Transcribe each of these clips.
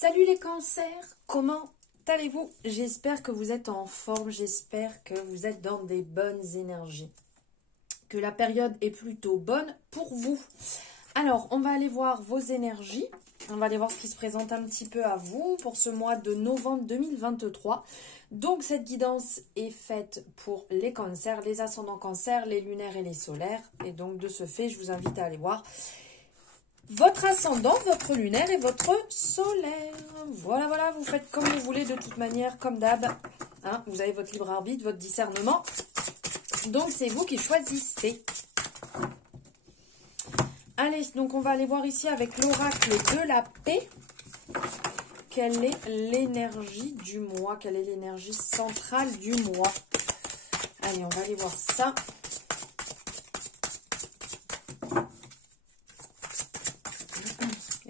Salut les cancers, comment allez-vous? J'espère que vous êtes en forme, j'espère que vous êtes dans des bonnes énergies, que la période est plutôt bonne pour vous. Alors, on va aller voir vos énergies, on va aller voir ce qui se présente un petit peu à vous pour ce mois de novembre 2023. Donc, cette guidance est faite pour les cancers, les ascendants cancers, les lunaires et les solaires. Et donc, de ce fait, je vous invite à aller voir votre ascendant, votre lunaire et votre solaire. Voilà, voilà, vous faites comme vous voulez de toute manière, comme d'hab. Hein, vous avez votre libre arbitre, votre discernement. Donc, c'est vous qui choisissez. Allez, donc on va aller voir ici avec l'oracle de la paix. Quelle est l'énergie du mois? Quelle est l'énergie centrale du mois? Allez, on va aller voir ça.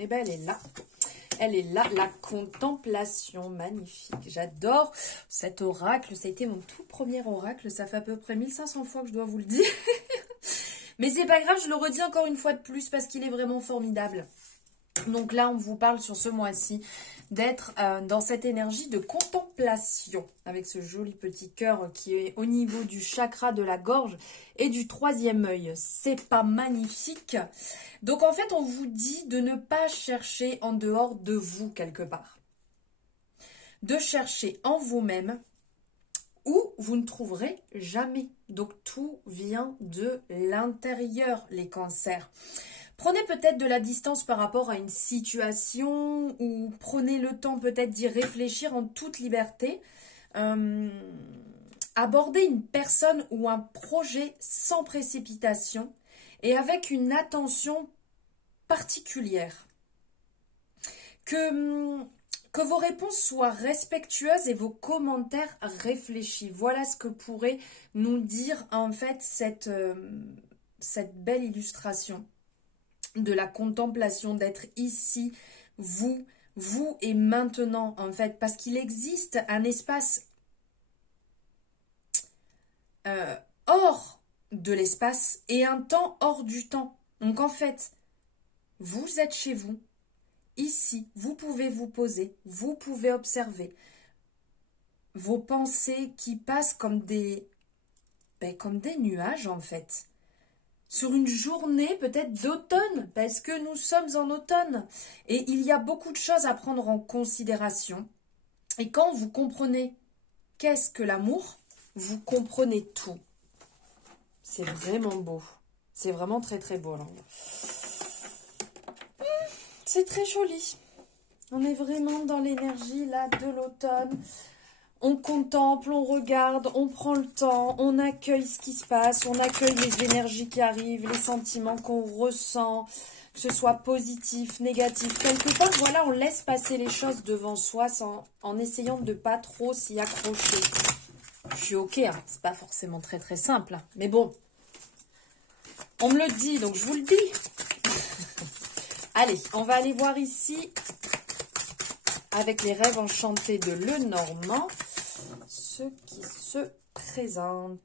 Eh bien, elle est là. Elle est là, la contemplation, magnifique. J'adore cet oracle. Ça a été mon tout premier oracle. Ça fait à peu près 1500 fois que je dois vous le dire. Mais c'est pas grave, je le redis encore une fois de plus parce qu'il est vraiment formidable. Donc là, on vous parle sur ce mois-ci d'être dans cette énergie de contemplation avec ce joli petit cœur qui est au niveau du chakra de la gorge et du troisième œil. C'est pas magnifique? Donc en fait, on vous dit de ne pas chercher en dehors de vous quelque part. De chercher en vous-même où vous ne trouverez jamais. Donc tout vient de l'intérieur, les cancers. Prenez peut-être de la distance par rapport à une situation ou prenez le temps peut-être d'y réfléchir en toute liberté. Abordez une personne ou un projet sans précipitation et avec une attention particulière. Que vos réponses soient respectueuses et vos commentaires réfléchis. Voilà ce que pourrait nous dire en fait cette belle illustration de la contemplation, d'être ici, vous et maintenant en fait, parce qu'il existe un espace hors de l'espace et un temps hors du temps. Donc en fait, vous êtes chez vous, ici, vous pouvez vous poser, vous pouvez observer vos pensées qui passent comme des nuages en fait. Sur une journée peut-être d'automne, parce que nous sommes en automne. Et il y a beaucoup de choses à prendre en considération. Et quand vous comprenez qu'est-ce que l'amour, vous comprenez tout. C'est vraiment beau. C'est vraiment très très beau. C'est très joli. On est vraiment dans l'énergie là de l'automne. On contemple, on regarde, on prend le temps, on accueille ce qui se passe, on accueille les énergies qui arrivent, les sentiments qu'on ressent, que ce soit positif, négatif. Quelque part, voilà, on laisse passer les choses devant soi en essayant de ne pas trop s'y accrocher. Je suis ok, hein, c'est pas forcément très très simple, hein, mais bon, on me le dit, donc je vous le dis. Allez, on va aller voir ici, avec les rêves enchantés de Lenormand, ce qui se présente.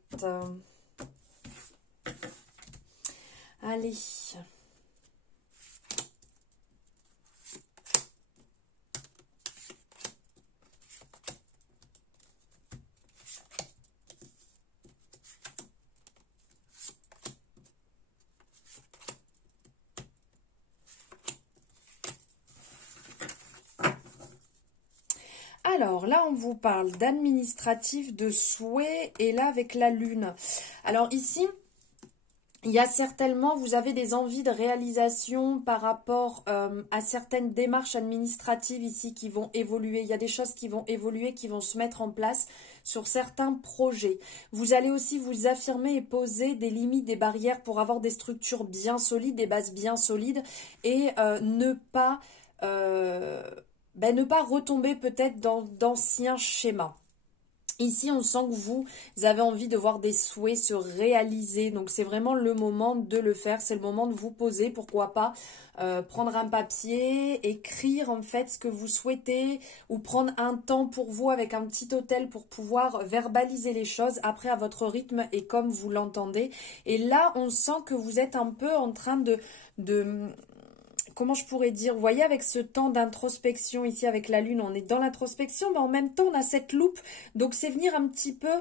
Allez. Alors là, on vous parle d'administratif, de souhait, et là avec la lune. Alors ici, il y a certainement, vous avez des envies de réalisation par rapport à certaines démarches administratives ici qui vont évoluer. Il y a des choses qui vont évoluer, qui vont se mettre en place sur certains projets. Vous allez aussi vous affirmer et poser des limites, des barrières pour avoir des structures bien solides, des bases bien solides et ne pas retomber peut-être dans d'anciens schémas. Ici, on sent que vous avez envie de voir des souhaits se réaliser. Donc, c'est vraiment le moment de le faire. C'est le moment de vous poser. Pourquoi pas prendre un papier, écrire en fait ce que vous souhaitez ou prendre un temps pour vous avec un petit hôtel pour pouvoir verbaliser les choses après à votre rythme et comme vous l'entendez. Et là, on sent que vous êtes un peu en train de comment je pourrais dire, vous voyez, avec ce temps d'introspection ici avec la lune, on est dans l'introspection, mais en même temps on a cette loupe, donc c'est venir un petit peu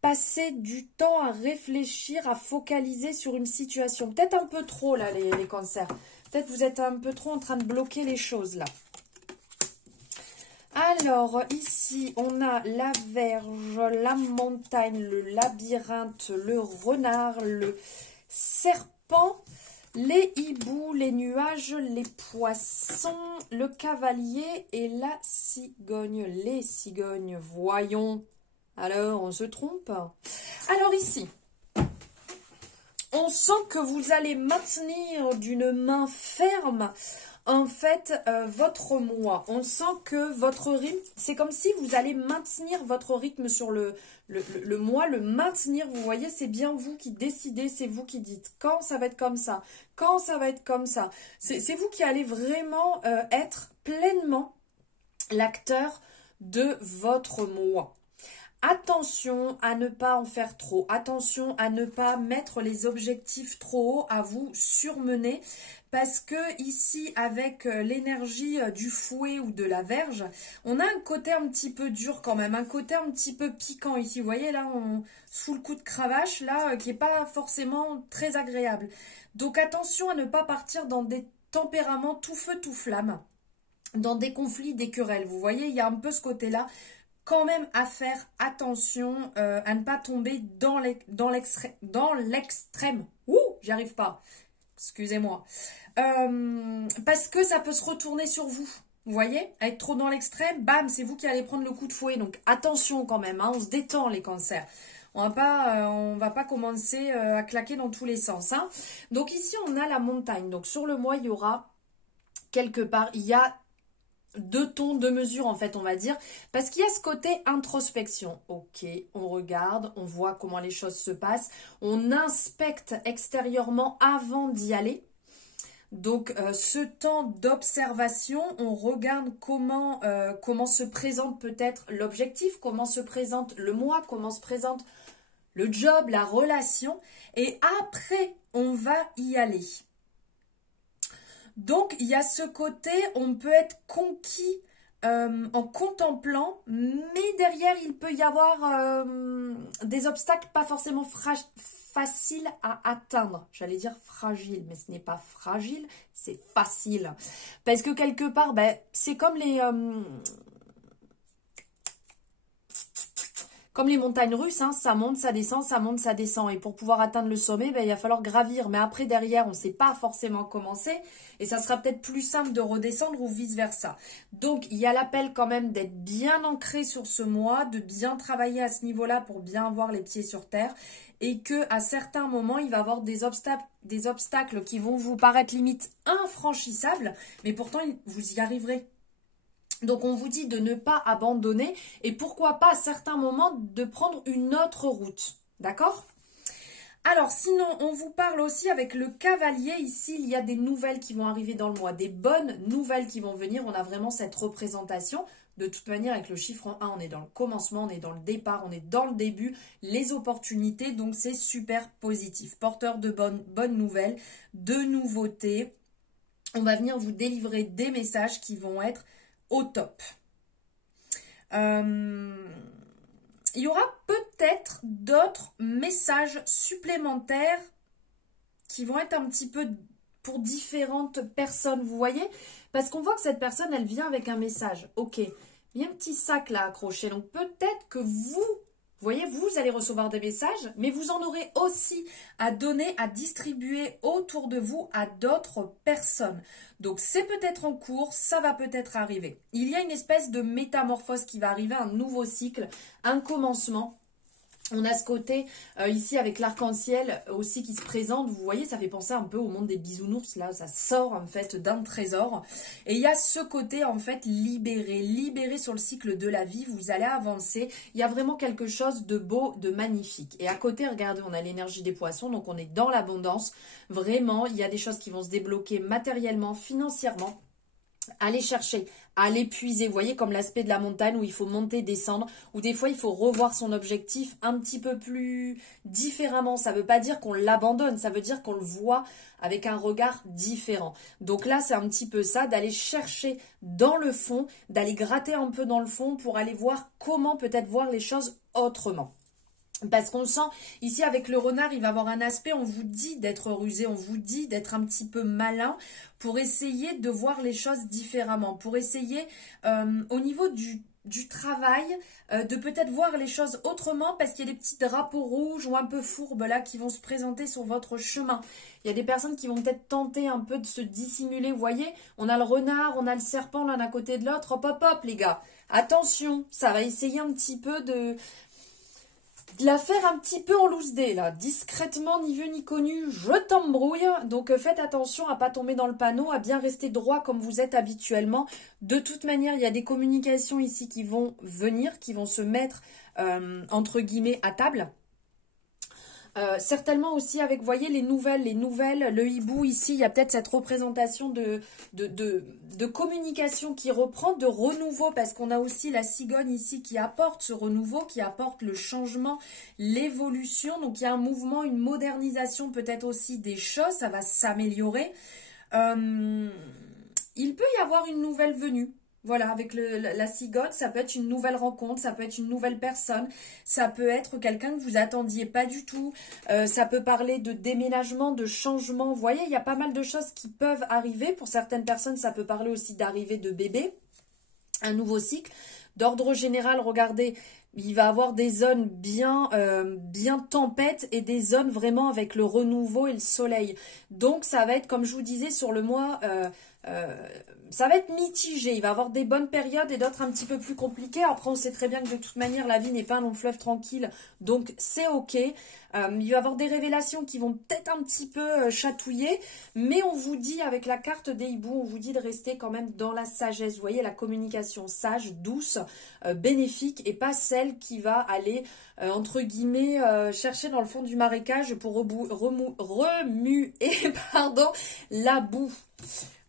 passer du temps à réfléchir, à focaliser sur une situation. Peut-être un peu trop là les cancers, peut-être vous êtes un peu trop en train de bloquer les choses là. Alors, ici, on a la Vierge, la montagne, le labyrinthe, le renard, le serpent, les hiboux, les nuages, les poissons, le cavalier et la cigogne. Les cigognes, voyons. Alors, on se trompe? Alors ici, on sent que vous allez maintenir d'une main ferme en fait votre mois. On sent que votre rythme, c'est comme si vous allez maintenir votre rythme sur le mois, le maintenir. Vous voyez, c'est bien vous qui décidez, c'est vous qui dites quand ça va être comme ça, quand ça va être comme ça. C'est vous qui allez vraiment être pleinement l'acteur de votre mois. Attention à ne pas en faire trop, attention à ne pas mettre les objectifs trop hauts, à vous surmener, parce que ici, avec l'énergie du fouet ou de la verge, on a un côté un petit peu dur quand même, un côté un petit peu piquant ici. Vous voyez là, sous le coup de cravache, là, qui n'est pas forcément très agréable. Donc attention à ne pas partir dans des tempéraments tout feu, tout flamme, dans des conflits, des querelles. Vous voyez, il y a un peu ce côté-là. Quand même à faire attention à ne pas tomber dans l'extrême. Ouh, j'y arrive pas. Excusez-moi. Parce que ça peut se retourner sur vous. Vous voyez, être trop dans l'extrême, bam, c'est vous qui allez prendre le coup de fouet. Donc attention quand même, hein, on se détend les cancers. On va pas commencer à claquer dans tous les sens. Hein. Donc ici, on a la montagne. Donc sur le mois, il y aura quelque part, il y a 2 tons, 2 mesures en fait on va dire, parce qu'il y a ce côté introspection. Ok, on regarde, on voit comment les choses se passent, on inspecte extérieurement avant d'y aller. Donc ce temps d'observation, on regarde comment se présente peut-être l'objectif, comment se présente le mois, comment se présente le job, la relation, et après on va y aller. Donc, il y a ce côté, on peut être conquis en contemplant, mais derrière, il peut y avoir des obstacles pas forcément faciles à atteindre. J'allais dire fragile, mais ce n'est pas fragile, c'est facile. Parce que quelque part, ben, c'est comme les montagnes russes, hein, ça monte, ça descend, ça monte, ça descend. Et pour pouvoir atteindre le sommet, ben, il va falloir gravir. Mais après, derrière, on ne sait pas forcément commencer. Et ça sera peut-être plus simple de redescendre ou vice-versa. Donc, il y a l'appel quand même d'être bien ancré sur ce mois, de bien travailler à ce niveau-là pour bien avoir les pieds sur terre. Et qu'à certains moments, il va y avoir des obstacles qui vont vous paraître limite infranchissables. Mais pourtant, vous y arriverez. Donc, on vous dit de ne pas abandonner et pourquoi pas à certains moments de prendre une autre route. D'accord ? Alors, sinon, on vous parle aussi avec le cavalier. Ici, il y a des nouvelles qui vont arriver dans le mois, des bonnes nouvelles qui vont venir. On a vraiment cette représentation. De toute manière, avec le chiffre 1, on est dans le commencement, on est dans le départ, on est dans le début, les opportunités. Donc, c'est super positif. Porteur de bonnes nouvelles, de nouveautés. On va venir vous délivrer des messages qui vont être au top. Il y aura peut-être d'autres messages supplémentaires qui vont être un petit peu pour différentes personnes, vous voyez? Parce qu'on voit que cette personne, elle vient avec un message. Ok, il y a un petit sac là accroché. Donc peut-être que vous voyez, vous allez recevoir des messages, mais vous en aurez aussi à donner, à distribuer autour de vous à d'autres personnes. Donc, c'est peut-être en cours, ça va peut-être arriver. Il y a une espèce de métamorphose qui va arriver, un nouveau cycle, un commencement. On a ce côté ici avec l'arc-en-ciel aussi qui se présente. Vous voyez, ça fait penser un peu au monde des bisounours. Là, ça sort en fait d'un trésor. Et il y a ce côté en fait libéré sur le cycle de la vie. Vous allez avancer. Il y a vraiment quelque chose de beau, de magnifique. Et à côté, regardez, on a l'énergie des poissons. Donc, on est dans l'abondance. Vraiment, il y a des choses qui vont se débloquer matériellement, financièrement. Allez chercher, allez puiser, vous voyez comme l'aspect de la montagne où il faut monter, descendre, où des fois il faut revoir son objectif un petit peu plus différemment. Ça ne veut pas dire qu'on l'abandonne, ça veut dire qu'on le voit avec un regard différent. Donc là c'est un petit peu ça, d'aller chercher dans le fond, d'aller gratter un peu dans le fond pour aller voir comment peut-être voir les choses autrement. Parce qu'on sent, ici avec le renard, il va avoir un aspect, on vous dit d'être rusé, on vous dit d'être un petit peu malin pour essayer de voir les choses différemment, pour essayer au niveau du travail, de peut-être voir les choses autrement parce qu'il y a des petits drapeaux rouges ou un peu fourbes là qui vont se présenter sur votre chemin. Il y a des personnes qui vont peut-être tenter un peu de se dissimuler, vous voyez, on a le renard, on a le serpent l'un à côté de l'autre, hop hop hop les gars, attention, ça va essayer un petit peu de la faire un petit peu en loose dé, là, discrètement, ni vu ni connu, je t'embrouille, donc faites attention à pas tomber dans le panneau, à bien rester droit comme vous êtes habituellement. De toute manière, il y a des communications ici qui vont venir, qui vont se mettre, entre guillemets, à table. Certainement aussi avec, vous voyez, les nouvelles, le hibou ici, il y a peut-être cette représentation de communication qui reprend, de renouveau, parce qu'on a aussi la cigogne ici qui apporte ce renouveau, qui apporte le changement, l'évolution. Donc il y a un mouvement, une modernisation peut-être aussi des choses, ça va s'améliorer. Il peut y avoir une nouvelle venue. Voilà, avec la cigogne, ça peut être une nouvelle rencontre, ça peut être une nouvelle personne, ça peut être quelqu'un que vous attendiez pas du tout, ça peut parler de déménagement, de changement. Vous voyez, il y a pas mal de choses qui peuvent arriver. Pour certaines personnes, ça peut parler aussi d'arrivée de bébé, un nouveau cycle. D'ordre général, regardez, il va y avoir des zones bien tempête et des zones vraiment avec le renouveau et le soleil. Donc, ça va être, comme je vous disais, sur le mois... ça va être mitigé, il va y avoir des bonnes périodes et d'autres un petit peu plus compliquées. Après, on sait très bien que de toute manière, la vie n'est pas un long fleuve tranquille, donc c'est ok. Il va y avoir des révélations qui vont peut-être un petit peu chatouiller, mais on vous dit, avec la carte des hiboux, on vous dit de rester quand même dans la sagesse. Vous voyez, la communication sage, douce, bénéfique, et pas celle qui va aller, entre guillemets, chercher dans le fond du marécage pour remuer pardon, la boue.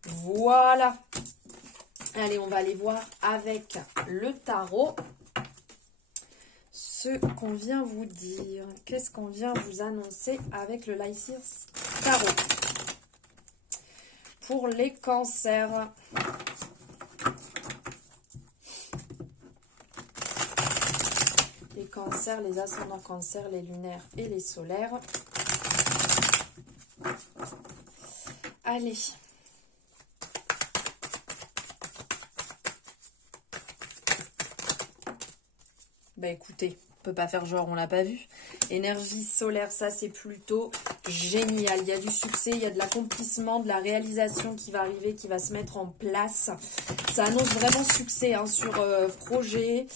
Voilà. Allez, on va aller voir avec le tarot ce qu'on vient vous dire. Qu'est-ce qu'on vient vous annoncer avec le Lycir Tarot pour les cancers? Les cancers, les ascendants cancers, les lunaires et les solaires. Allez. Bah écoutez, on peut pas faire genre on l'a pas vu. Énergie solaire, ça c'est plutôt génial. Il y a du succès, il y a de l'accomplissement, de la réalisation qui va arriver, qui va se mettre en place. Ça annonce vraiment succès hein, sur projet.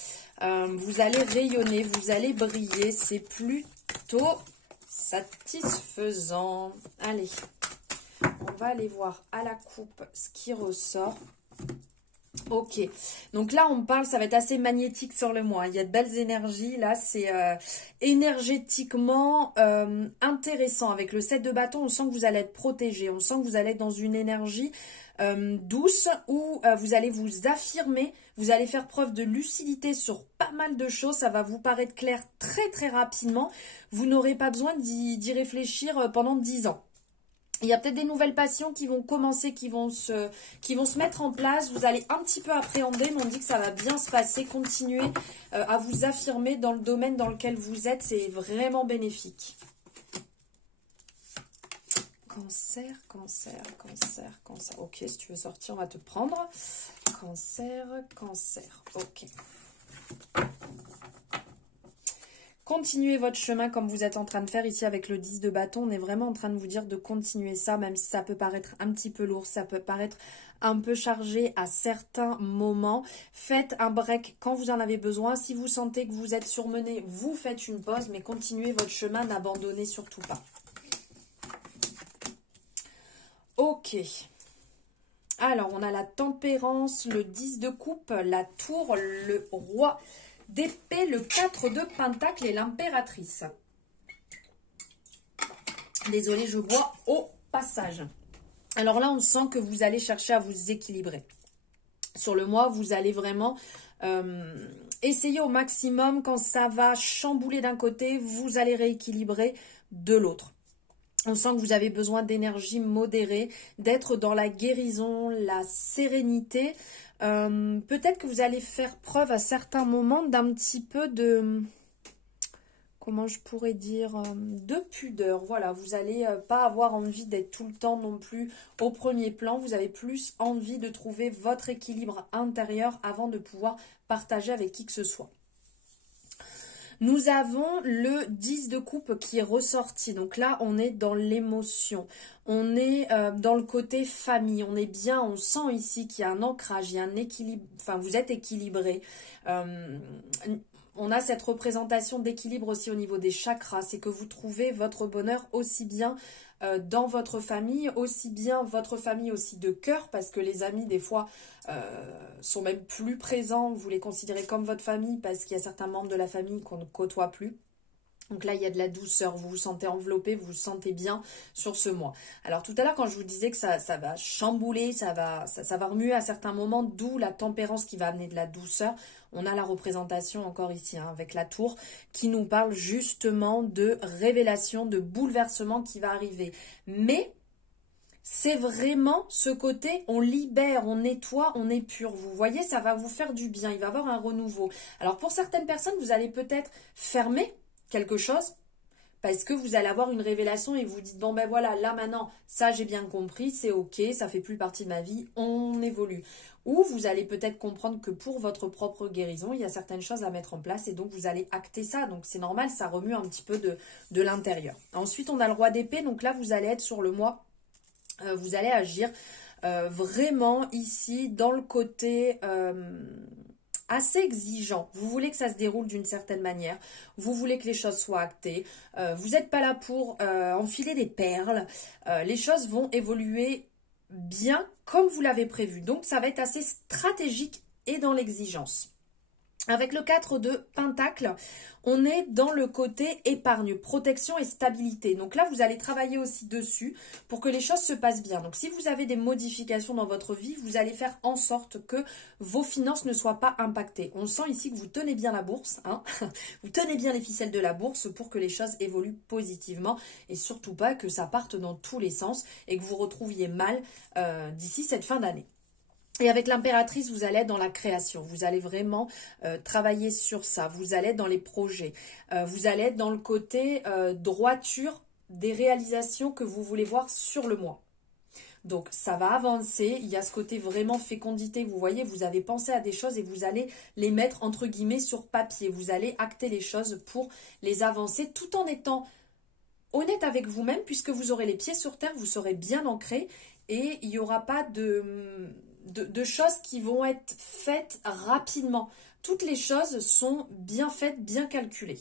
Vous allez rayonner, vous allez briller. C'est plutôt satisfaisant. Allez, on va aller voir à la coupe ce qui ressort. Ok, donc là on parle, ça va être assez magnétique sur le mois, il y a de belles énergies, là c'est énergétiquement intéressant. Avec le 7 de bâton, on sent que vous allez être protégé, on sent que vous allez être dans une énergie douce où vous allez vous affirmer, vous allez faire preuve de lucidité sur pas mal de choses, ça va vous paraître clair très très rapidement, vous n'aurez pas besoin d'y réfléchir pendant 10 ans. Il y a peut-être des nouvelles passions qui vont commencer, qui vont se mettre en place. Vous allez un petit peu appréhender, mais on dit que ça va bien se passer. Continuez à vous affirmer dans le domaine dans lequel vous êtes. C'est vraiment bénéfique. Cancer, cancer, cancer, cancer. Ok, si tu veux sortir, on va te prendre. Cancer, cancer. Ok. Continuez votre chemin comme vous êtes en train de faire ici avec le 10 de bâton. On est vraiment en train de vous dire de continuer ça, même si ça peut paraître un petit peu lourd, ça peut paraître un peu chargé à certains moments. Faites un break quand vous en avez besoin. Si vous sentez que vous êtes surmené, vous faites une pause, mais continuez votre chemin, n'abandonnez surtout pas. Ok. Alors, on a la tempérance, le 10 de coupe, la tour, le roi d'épée, le 4 de pentacle et l'impératrice. Désolée, je bois au passage. Alors là, on sent que vous allez chercher à vous équilibrer. Sur le mois, vous allez vraiment essayer au maximum. Quand ça va chambouler d'un côté, vous allez rééquilibrer de l'autre. On sent que vous avez besoin d'énergie modérée, d'être dans la guérison, la sérénité. Peut-être que vous allez faire preuve à certains moments d'un petit peu de... Comment je pourrais dire, de pudeur. Voilà, vous n'allez pas avoir envie d'être tout le temps non plus au premier plan. Vous avez plus envie de trouver votre équilibre intérieur avant de pouvoir partager avec qui que ce soit. Nous avons le 10 de coupe qui est ressorti. Donc là, on est dans l'émotion. On est dans le côté famille. On est bien, on sent ici qu'il y a un ancrage, il y a un équilibre. Enfin, vous êtes équilibré. On a cette représentation d'équilibre aussi au niveau des chakras. C'est que vous trouvez votre bonheur aussi bien dans votre famille, aussi bien votre famille aussi de cœur, parce que les amis, des fois, sont même plus présents. Vous les considérez comme votre famille parce qu'il y a certains membres de la famille qu'on ne côtoie plus. Donc là, il y a de la douceur, vous vous sentez enveloppé, vous vous sentez bien sur ce mois. Alors tout à l'heure, quand je vous disais que ça va chambouler, ça va remuer à certains moments, d'où la tempérance qui va amener de la douceur. On a la représentation encore ici, hein, avec la tour, qui nous parle justement de révélation, de bouleversement qui va arriver. Mais c'est vraiment ce côté, on libère, on nettoie, on est pur. Vous voyez, ça va vous faire du bien, il va y avoir un renouveau. Alors pour certaines personnes, vous allez peut-être fermer quelque chose parce que vous allez avoir une révélation et vous dites bon ben voilà, là maintenant ça j'ai bien compris, c'est ok, ça fait plus partie de ma vie, on évolue. Ou vous allez peut-être comprendre que pour votre propre guérison il y a certaines choses à mettre en place et donc vous allez acter ça, donc c'est normal, ça remue un petit peu de l'intérieur. Ensuite on a le roi d'épée, donc là vous allez être sur le mois, vous allez agir vraiment ici dans le côté assez exigeant. Vous voulez que ça se déroule d'une certaine manière. Vous voulez que les choses soient actées. Vous n'êtes pas là pour enfiler des perles. Les choses vont évoluer bien comme vous l'avez prévu. Donc, ça va être assez stratégique et dans l'exigence. Avec le 4 de Pentacle, on est dans le côté épargne, protection et stabilité. Donc là, vous allez travailler aussi dessus pour que les choses se passent bien. Donc si vous avez des modifications dans votre vie, vous allez faire en sorte que vos finances ne soient pas impactées. On sent ici que vous tenez bien la bourse, hein. Vous tenez bien les ficelles de la bourse pour que les choses évoluent positivement et surtout pas que ça parte dans tous les sens et que vous retrouviez mal d'ici cette fin d'année. Et avec l'impératrice, vous allez être dans la création. Vous allez vraiment travailler sur ça. Vous allez être dans les projets. Vous allez être dans le côté droiture des réalisations que vous voulez voir sur le mois. Donc, ça va avancer. Il y a ce côté vraiment fécondité. Vous voyez, vous avez pensé à des choses et vous allez les mettre, entre guillemets, sur papier. Vous allez acter les choses pour les avancer tout en étant honnête avec vous-même puisque vous aurez les pieds sur terre, vous serez bien ancré et il n'y aura pas de choses qui vont être faites rapidement. Toutes les choses sont bien faites, bien calculées.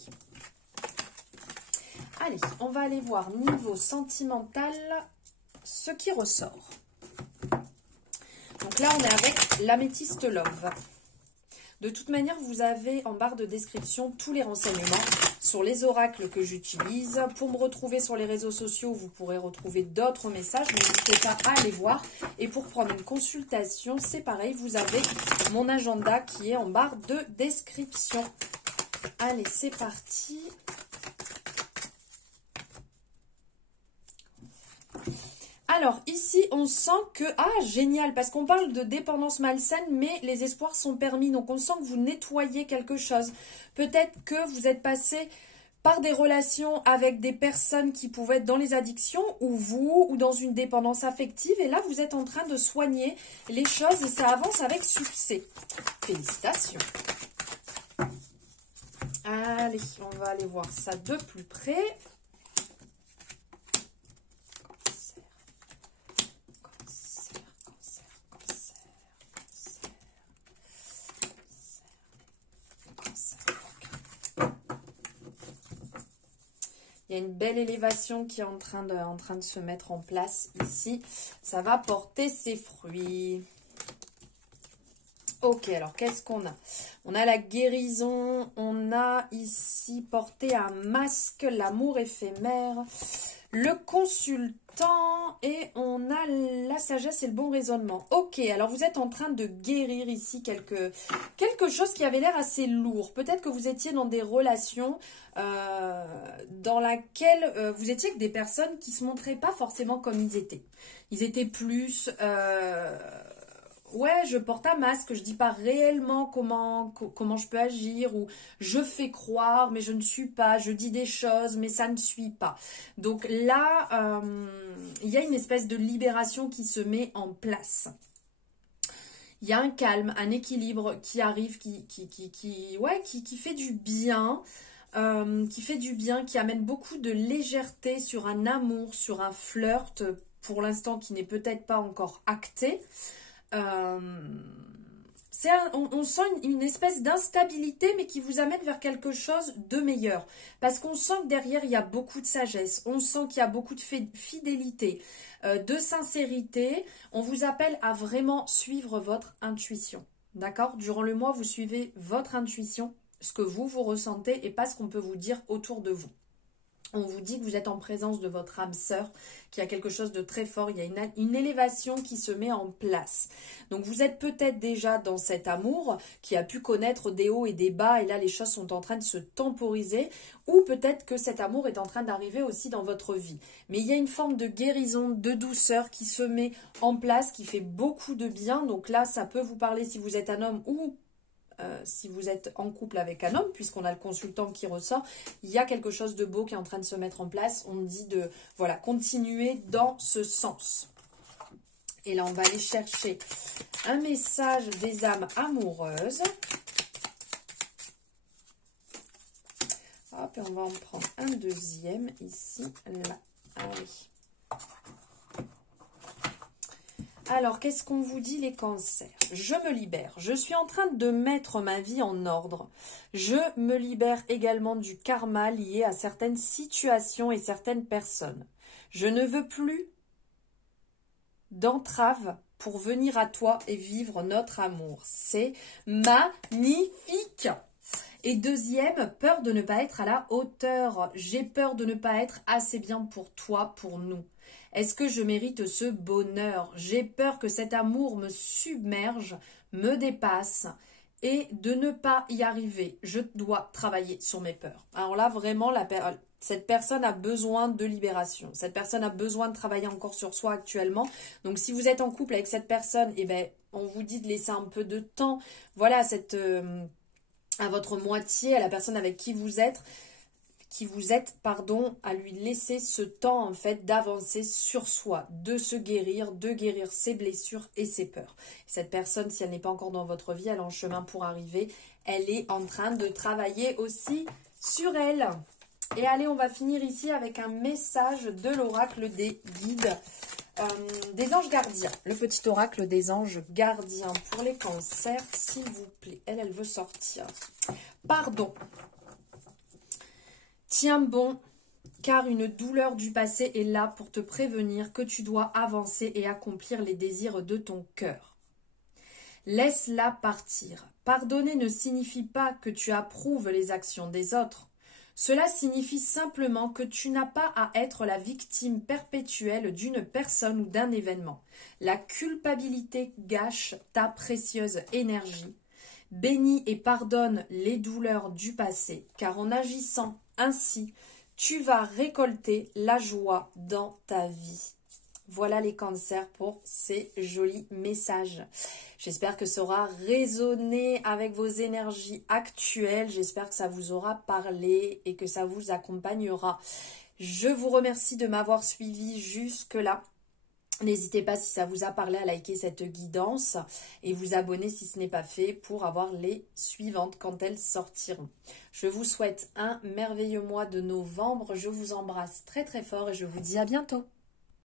Allez, on va aller voir niveau sentimental ce qui ressort. Donc là, on est avec l'améthyste love. De toute manière, vous avez en barre de description tous les renseignements sur les oracles que j'utilise. Pour me retrouver sur les réseaux sociaux, vous pourrez retrouver d'autres messages. N'hésitez pas à aller voir. Et pour prendre une consultation, c'est pareil. Vous avez mon agenda qui est en barre de description. Allez, c'est parti. Alors, ici, on sent que... Ah, génial, parce qu'on parle de dépendance malsaine, mais les espoirs sont permis. Donc, on sent que vous nettoyez quelque chose. Peut-être que vous êtes passé par des relations avec des personnes qui pouvaient être dans les addictions, ou dans une dépendance affective. Et là, vous êtes en train de soigner les choses et ça avance avec succès. Félicitations. Allez, on va aller voir ça de plus près. Il y a une belle élévation qui est en train de se mettre en place ici. Ça va porter ses fruits. Ok, alors qu'est-ce qu'on a? On a la guérison. On a ici porté un masque, l'amour éphémère. Le consultant. temps et on a la sagesse et le bon raisonnement. Ok, alors vous êtes en train de guérir ici quelque chose qui avait l'air assez lourd. Peut-être que vous étiez dans des relations dans laquelle vous étiez avec des personnes qui se montraient pas forcément comme ils étaient. Ils étaient plus... ouais, je porte un masque, je dis pas réellement comment je peux agir, ou je fais croire mais je ne suis pas, je dis des choses mais ça ne suit pas. Donc là, il y a une espèce de libération qui se met en place. Il y a un calme, un équilibre qui arrive, qui fait du bien. Qui fait du bien, qui amène beaucoup de légèreté sur un amour, sur un flirt, pour l'instant qui n'est peut-être pas encore acté. On sent une espèce d'instabilité, mais qui vous amène vers quelque chose de meilleur. Parce qu'on sent que derrière, il y a beaucoup de sagesse. On sent qu'il y a beaucoup de fidélité, de sincérité. On vous appelle à vraiment suivre votre intuition. D'accord? Durant le mois, vous suivez votre intuition, ce que vous ressentez et pas ce qu'on peut vous dire autour de vous. On vous dit que vous êtes en présence de votre âme sœur, qu'il y a quelque chose de très fort, il y a une élévation qui se met en place. Donc vous êtes peut-être déjà dans cet amour qui a pu connaître des hauts et des bas, et là les choses sont en train de se temporiser, ou peut-être que cet amour est en train d'arriver aussi dans votre vie. Mais il y a une forme de guérison, de douceur qui se met en place, qui fait beaucoup de bien. Donc là, ça peut vous parler si vous êtes un homme ou... si vous êtes en couple avec un homme, puisqu'on a le consultant qui ressort, il y a quelque chose de beau qui est en train de se mettre en place. On dit de continuer dans ce sens. Et là, on va aller chercher un message des âmes amoureuses. Hop, et on va en prendre un deuxième ici, là. Ah oui. Alors, qu'est-ce qu'on vous dit les cancers? Je me libère. Je suis en train de mettre ma vie en ordre. Je me libère également du karma lié à certaines situations et certaines personnes. Je ne veux plus d'entrave pour venir à toi et vivre notre amour. C'est magnifique! Et deuxième, peur de ne pas être à la hauteur. J'ai peur de ne pas être assez bien pour toi, pour nous. Est-ce que je mérite ce bonheur? J'ai peur que cet amour me submerge, me dépasse et de ne pas y arriver. Je dois travailler sur mes peurs. Alors là, vraiment, cette personne a besoin de libération. Cette personne a besoin de travailler encore sur soi actuellement. Donc, si vous êtes en couple avec cette personne, eh ben, on vous dit de laisser un peu de temps. Voilà, à votre moitié, à la personne avec qui vous êtes, à lui laisser ce temps en fait d'avancer sur soi, de se guérir, de guérir ses blessures et ses peurs. Cette personne, si elle n'est pas encore dans votre vie, elle est en chemin pour arriver, elle est en train de travailler aussi sur elle. Et allez, on va finir ici avec un message de l'oracle des guides, des anges gardiens. Le petit oracle des anges gardiens pour les cancers, s'il vous plaît. Elle veut sortir. Pardon. Tiens bon, car une douleur du passé est là pour te prévenir que tu dois avancer et accomplir les désirs de ton cœur. Laisse-la partir. Pardonner ne signifie pas que tu approuves les actions des autres. Cela signifie simplement que tu n'as pas à être la victime perpétuelle d'une personne ou d'un événement. La culpabilité gâche ta précieuse énergie. Bénis et pardonne les douleurs du passé, car en agissant ainsi, tu vas récolter la joie dans ta vie. Voilà les cancers pour ces jolis messages. J'espère que ça aura résonné avec vos énergies actuelles. J'espère que ça vous aura parlé et que ça vous accompagnera. Je vous remercie de m'avoir suivi jusque-là. N'hésitez pas, si ça vous a parlé, à liker cette guidance et vous abonner si ce n'est pas fait pour avoir les suivantes quand elles sortiront. Je vous souhaite un merveilleux mois de novembre. Je vous embrasse très très fort et je vous dis à bientôt.